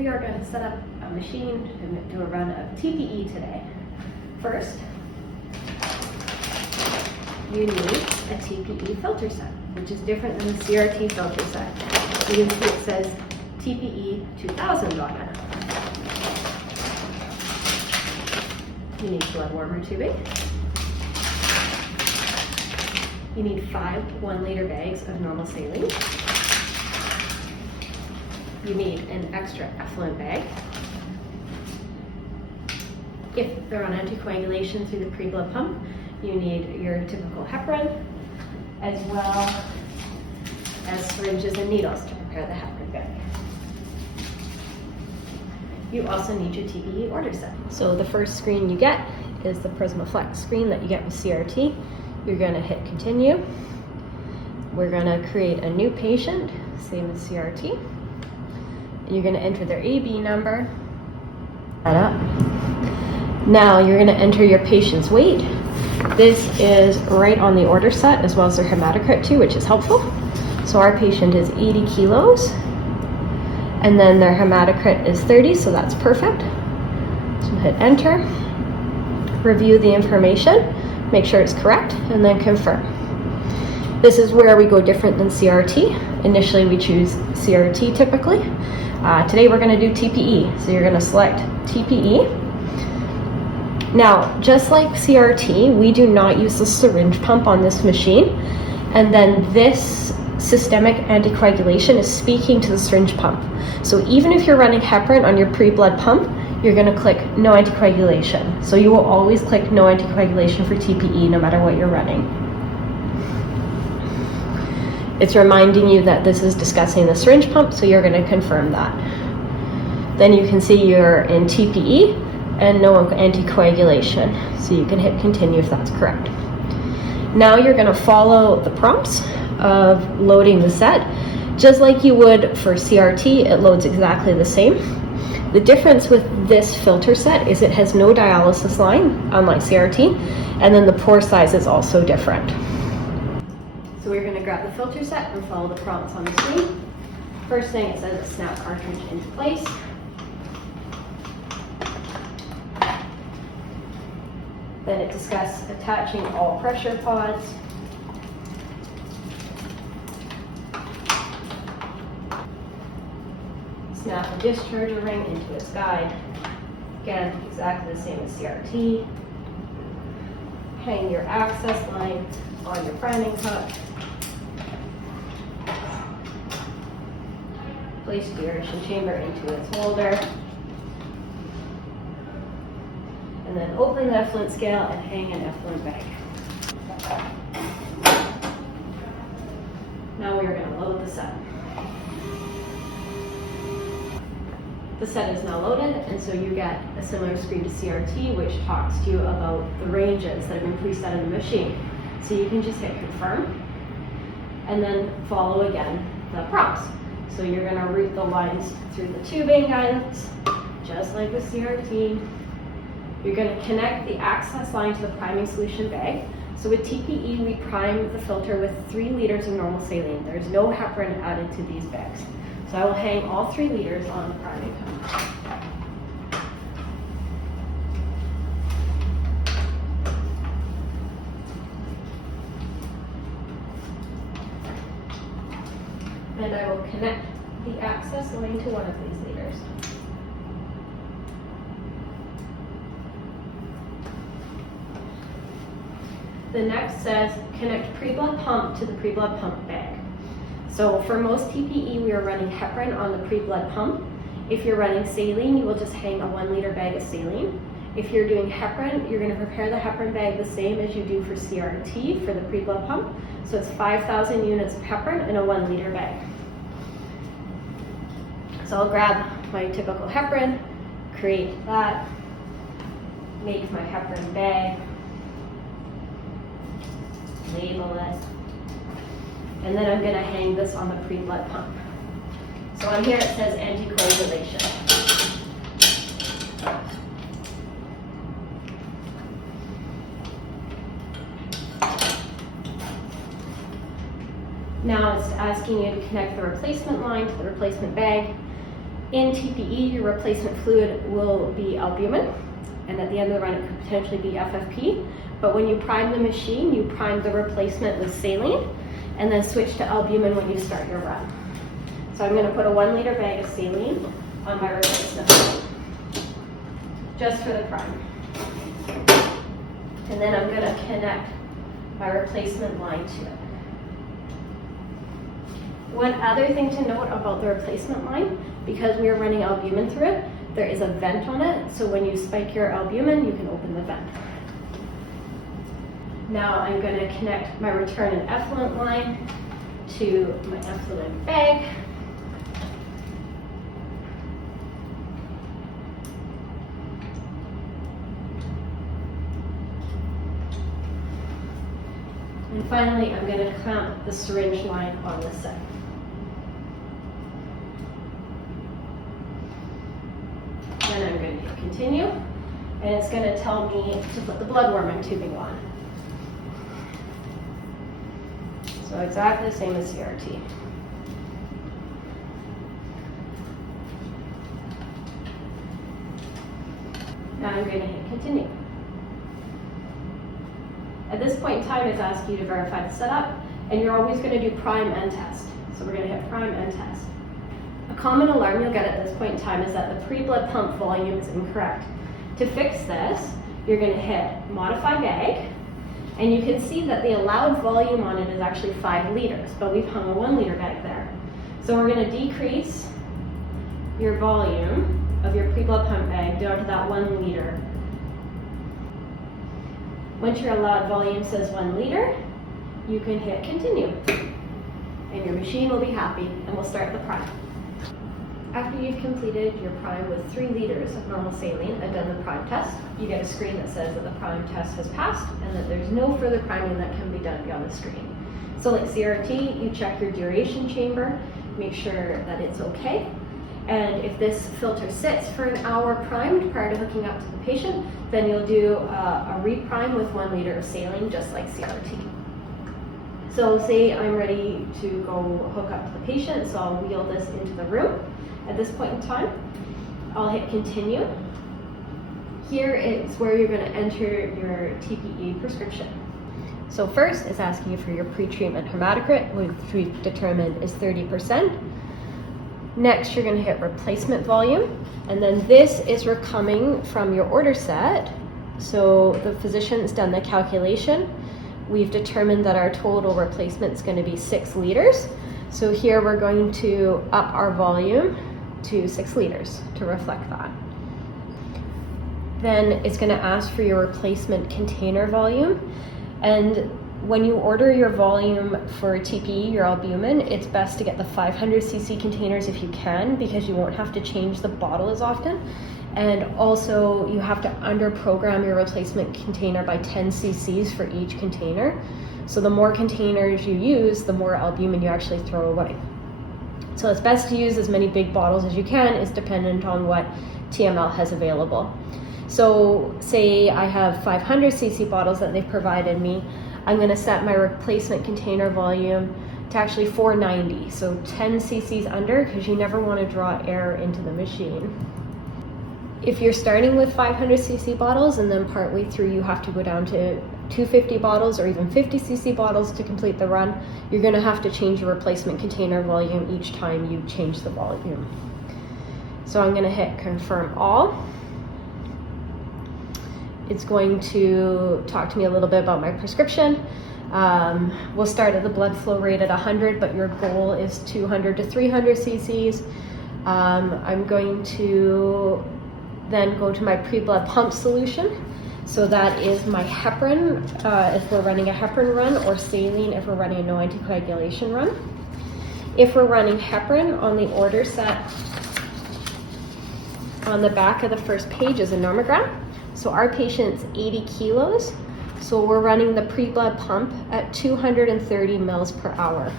we are going to set up a machine to do a run of TPE today. First, you need a TPE filter set, which is different than the CRT filter set. So you can see it says TPE 2000 on it. You need blood warmer tubing. You need 5 1-liter bags of normal saline. You need an extra effluent bag. If they're on anticoagulation through the pre-blood pump, you need your typical heparin, as well as syringes and needles to prepare the heparin bag. You also need your TPE order set. So the first screen you get is the PrismaFlex screen that you get with CRT. You're going to hit continue. We're going to create a new patient, same as CRT. You're going to enter their AB number. That up. Now you're going to enter your patient's weight. This is right on the order set, as well as their hematocrit too, which is helpful. So our patient is 80 kilos, and then their hematocrit is 30, so that's perfect. So hit enter, review the information, make sure it's correct, and then confirm. This is where we go different than CRT. Initially we choose CRT typically. Today we're going to do TPE, so you're going to select TPE. Now, just like CRT, we do not use the syringe pump on this machine, and then this systemic anticoagulation is speaking to the syringe pump. So even if you're running heparin on your pre-blood pump, you're going to click no anticoagulation. So you will always click no anticoagulation for TPE no matter what you're running. It's reminding you that this is discussing the syringe pump, so you're going to confirm that. Then you can see you're in TPE and no anticoagulation, so you can hit continue if that's correct. Now you're going to follow the prompts of loading the set. Just like you would for CRT, it loads exactly the same. The difference with this filter set is it has no dialysis line, unlike CRT, and then the pore size is also different. So we're going to grab the filter set and follow the prompts on the screen. First thing, it says snap cartridge into place. Then it discusses attaching all pressure pods. Snap the discharger ring into its guide. Again, exactly the same as CRT. Hang your access line on your priming cup. Place the aeration chamber into its holder. And then open the effluent scale and hang an effluent bag. Now we are going to load the set. The set is now loaded, and so you get a similar screen to CRT, which talks to you about the ranges that have been preset in the machine. So you can just hit confirm, and then follow again the prompts. So you're going to route the lines through the tubing guidance, just like with CRT. You're going to connect the access line to the priming solution bag. So with TPE, we prime the filter with 3 liters of normal saline. There's no heparin added to these bags. So I will hang all 3 liters on the priming cup. And I will connect the access line to one of these liters. The next says connect pre-blood pump to the pre-blood pump bag. So for most TPE, we are running heparin on the pre-blood pump. If you're running saline, you will just hang a 1-liter bag of saline. If you're doing heparin, you're going to prepare the heparin bag the same as you do for CRT for the pre-blood pump. So it's 5,000 units of heparin in a 1-liter bag. So I'll grab my typical heparin, create that, make my heparin bag, label it, and then I'm going to hang this on the pre-blood pump. So on here it says anticoagulation. Now it's asking you to connect the replacement line to the replacement bag. In TPE, your replacement fluid will be albumin, and at the end of the run, it could potentially be FFP. But when you prime the machine, you prime the replacement with saline, and then switch to albumin when you start your run. So I'm going to put a 1 liter bag of saline on my replacement, just for the prime. And then I'm going to connect my replacement line to it. One other thing to note about the replacement line, because we are running albumin through it, there is a vent on it, so when you spike your albumin, you can open the vent. Now I'm going to connect my return and effluent line to my effluent bag. And finally, I'm going to clamp the syringe line on this side. Then I'm going to hit continue, and it's going to tell me to put the blood warming tubing on. So exactly the same as CRT. Now I'm going to hit continue. At this point in time, it's asking you to verify the setup, and you're always going to do prime and test. So we're going to hit prime and test. A common alarm you'll get at this point in time is that the pre-blood pump volume is incorrect. To fix this, you're going to hit modify bag, and you can see that the allowed volume on it is actually 5 liters, but we've hung a 1 liter bag there. So we're going to decrease your volume of your pre-blood pump bag down to that 1 liter. Once your allowed volume says 1 liter, you can hit continue, and your machine will be happy, and we'll start the prime. After you've completed your prime with 3 liters of normal saline and done the prime test, you get a screen that says that the prime test has passed and that there's no further priming that can be done beyond the screen. So like CRT, you check your duration chamber, make sure that it's okay. And if this filter sits for an hour primed prior to hooking up to the patient, then you'll do a reprime with 1 liter of saline, just like CRT. So say I'm ready to go hook up to the patient, so I'll wheel this into the room. At this point in time, I'll hit continue. Here is where you're going to enter your TPE prescription. So first, it's asking you for your pre-treatment hematocrit, which we've determined is 30%. Next, you're going to hit replacement volume, and then this is coming from your order set. So the physician's done the calculation. We've determined that our total replacement is going to be 6 liters. So here we're going to up our volume to 6 liters to reflect that. Then it's going to ask for your replacement container volume. And when you order your volume for TPE, your albumin, it's best to get the 500 cc containers if you can, because you won't have to change the bottle as often. And also you have to under-program your replacement container by 10 cc's for each container. So the more containers you use, the more albumin you actually throw away. So it's best to use as many big bottles as you can. It's dependent on what TML has available. So say I have 500 cc bottles that they've provided me. I'm going to set my replacement container volume to actually 490, so 10 cc's under, because you never want to draw air into the machine. If you're starting with 500 cc bottles and then partway through you have to go down to 250 bottles or even 50 cc bottles to complete the run, you're going to have to change your replacement container volume each time you change the volume. So I'm going to hit confirm all. It's going to talk to me a little bit about my prescription. We'll start at the blood flow rate at 100, but your goal is 200 to 300 cc's. I'm going to then go to my pre-blood pump solution. So that is my heparin if we're running a heparin run, or saline if we're running a no anticoagulation run. If we're running heparin, on the order set on the back of the first page is a nomogram. So our patient's 80 kilos. So we're running the pre-blood pump at 230 mils per hour.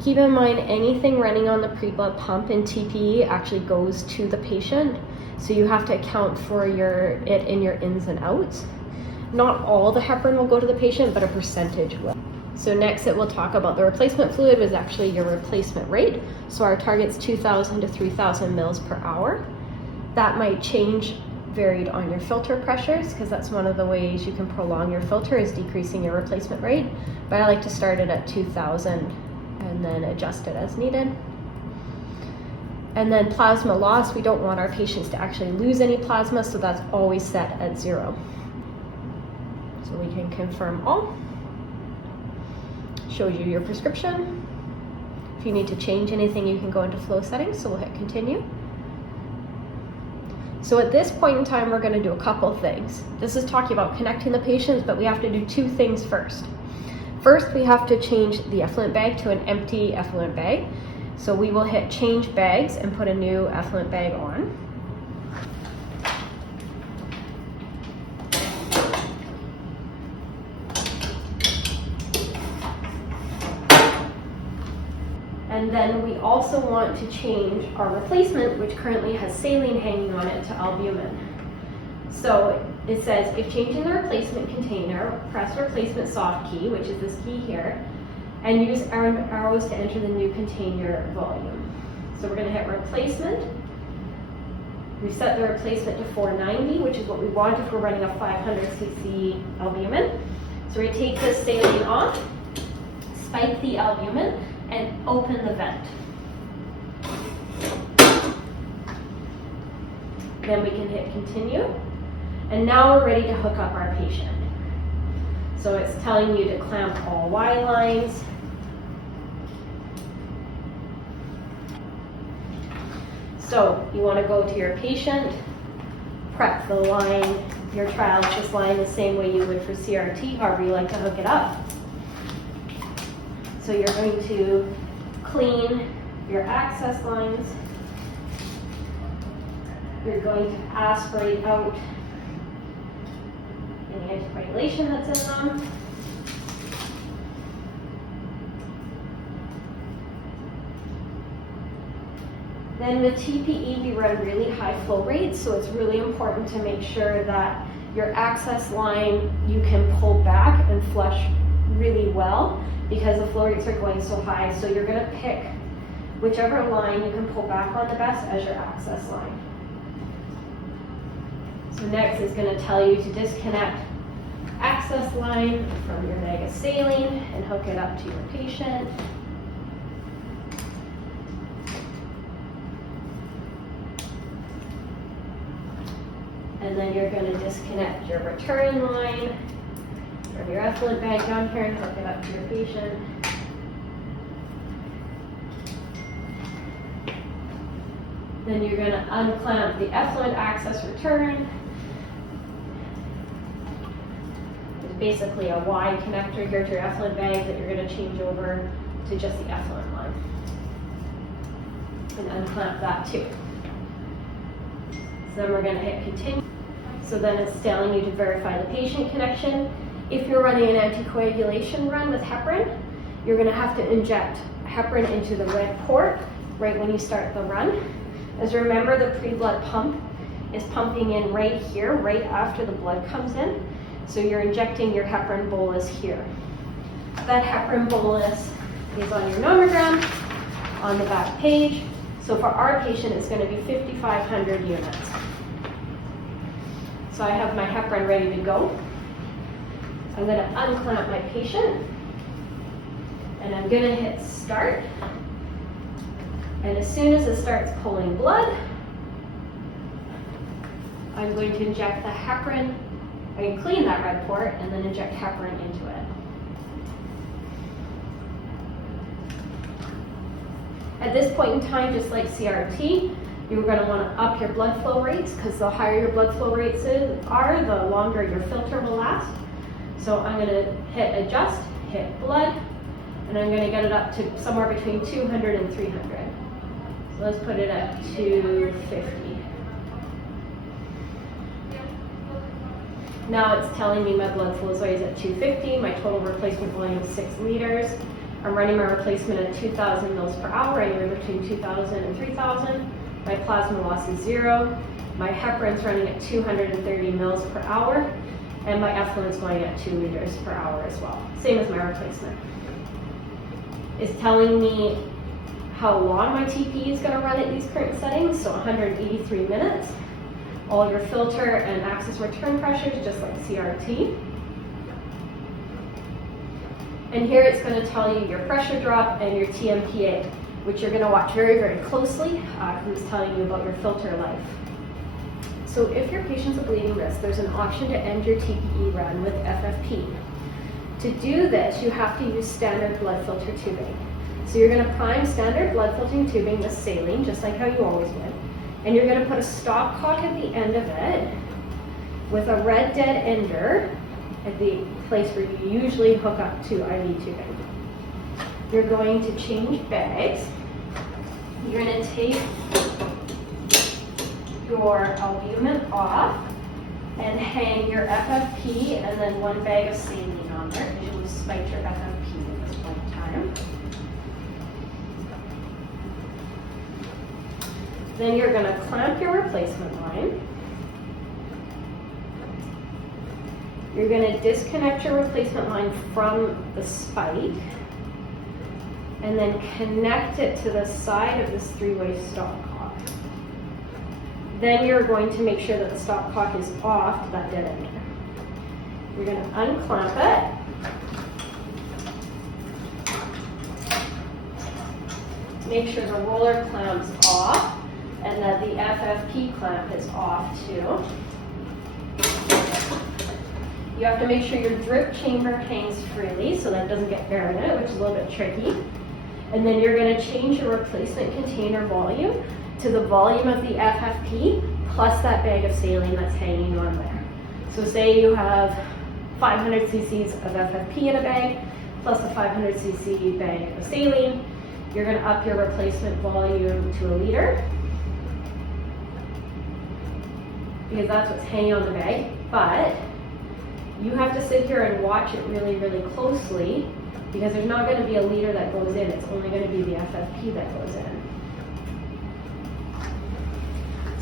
Keep in mind, anything running on the pre-blood pump in TPE actually goes to the patient. So you have to account for it in your ins and outs. Not all the heparin will go to the patient, but a percentage will. So next it will talk about the replacement fluid is actually your replacement rate. So our target's 2,000 to 3,000 mils per hour. That might change varied on your filter pressures, because that's one of the ways you can prolong your filter is decreasing your replacement rate. But I like to start it at 2,000 and then adjust it as needed. And then plasma loss, we don't want our patients to actually lose any plasma, so that's always set at 0. So we can confirm all. Shows you your prescription. If you need to change anything, you can go into flow settings, so we'll hit continue. So at this point in time, we're going to do a couple things. This is talking about connecting the patients, but we have to do 2 things first. First, we have to change the effluent bag to an empty effluent bag. So we will hit change bags and put a new effluent bag on. And then we also want to change our replacement, which currently has saline hanging on it, to albumin. So it says, if changing the replacement container, press replacement soft key, which is this key here, and use arrows to enter the new container volume. So we're going to hit replacement. We've set the replacement to 490, which is what we want if we're running a 500 cc albumin. So we take the saline off, spike the albumin, and open the vent. Then we can hit continue. And now we're ready to hook up our patient. So it's telling you to clamp all Y lines. So you want to go to your patient, prep the line, your trialysis line the same way you would for CRT, however you like to hook it up. So you're going to clean your access lines. You're going to aspirate out any anticoagulation that's in them. Then with TPE, we run really high flow rates, so it's really important to make sure that your access line you can pull back and flush really well, because the flow rates are going so high. So you're going to pick whichever line you can pull back on the best as your access line. So next is going to tell you to disconnect access line from your bag of saline and hook it up to your patient. And then you're going to disconnect your return line from your effluent bag down here and hook it up to your patient. Then you're going to unclamp the effluent access return. It's basically a Y connector here to your effluent bag that you're going to change over to just the effluent line. And unclamp that too. So then we're going to hit continue. So then it's telling you to verify the patient connection. If you're running an anticoagulation run with heparin, you're going to have to inject heparin into the red port right when you start the run. As you remember, the pre-blood pump is pumping in right here, right after the blood comes in. So you're injecting your heparin bolus here. That heparin bolus is on your nomogram on the back page. So for our patient, it's going to be 5,500 units. So I have my heparin ready to go. I'm going to unclamp my patient, and I'm going to hit start. And as soon as it starts pulling blood, I'm going to inject the heparin. I can clean that red port and then inject heparin into it. At this point in time, just like CRT, you're going to want to up your blood flow rates, because the higher your blood flow rates are, the longer your filter will last. So I'm going to hit adjust, hit blood, and I'm going to get it up to somewhere between 200 and 300. So let's put it at 250. Now it's telling me my blood flow is always at 250, my total replacement volume is 6 liters. I'm running my replacement at 2,000 mils per hour, anywhere between 2,000 and 3,000. My plasma loss is 0. My heparin's running at 230 mils per hour. and my effluent is going at 2 liters per hour as well. Same as my replacement. It's telling me how long my TPE is going to run at these current settings, so 183 minutes. All your filter and access return pressures, just like CRT. And here it's going to tell you your pressure drop and your TMPA, which you're going to watch very, very closely, because it's telling you about your filter life. So if your patient's a bleeding risk, there's an option to end your TPE run with FFP. To do this, you have to use standard blood filter tubing. So you're going to prime standard blood filtering tubing with saline, just like how you always would. And you're going to put a stopcock at the end of it with a red dead ender at the place where you usually hook up to IV tubing. You're going to change bags. You're going to take your albumin off and hang your FFP and then 1 bag of saline on there, because you'll spike your FFP at this point in time. Then you're going to clamp your replacement line. You're going to disconnect your replacement line from the spike and then connect it to the side of this 3-way stopcock. Then you're going to make sure that the stopcock is off to that dead end. You're going to unclamp it. Make sure the roller clamp's off and that the FFP clamp is off too. You have to make sure your drip chamber hangs freely so that it doesn't get air in it, which is a little bit tricky. And then you're going to change your replacement container volume to the volume of the FFP plus that bag of saline that's hanging on there. So say you have 500 cc's of FFP in a bag plus a 500 cc bag of saline. You're going to up your replacement volume to 1 liter, because that's what's hanging on the bag. But you have to sit here and watch it really, really closely, because there's not going to be 1 liter that goes in. It's only going to be the FFP that goes in.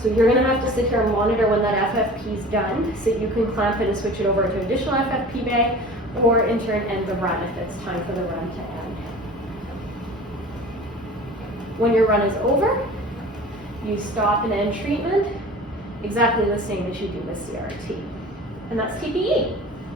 So you're going to have to sit here and monitor when that FFP is done, so you can clamp it and switch it over to additional FFP bag, or in turn end the run if it's time for the run to end. When your run is over, you stop and end treatment, exactly the same as you do with CRT. And that's TPE.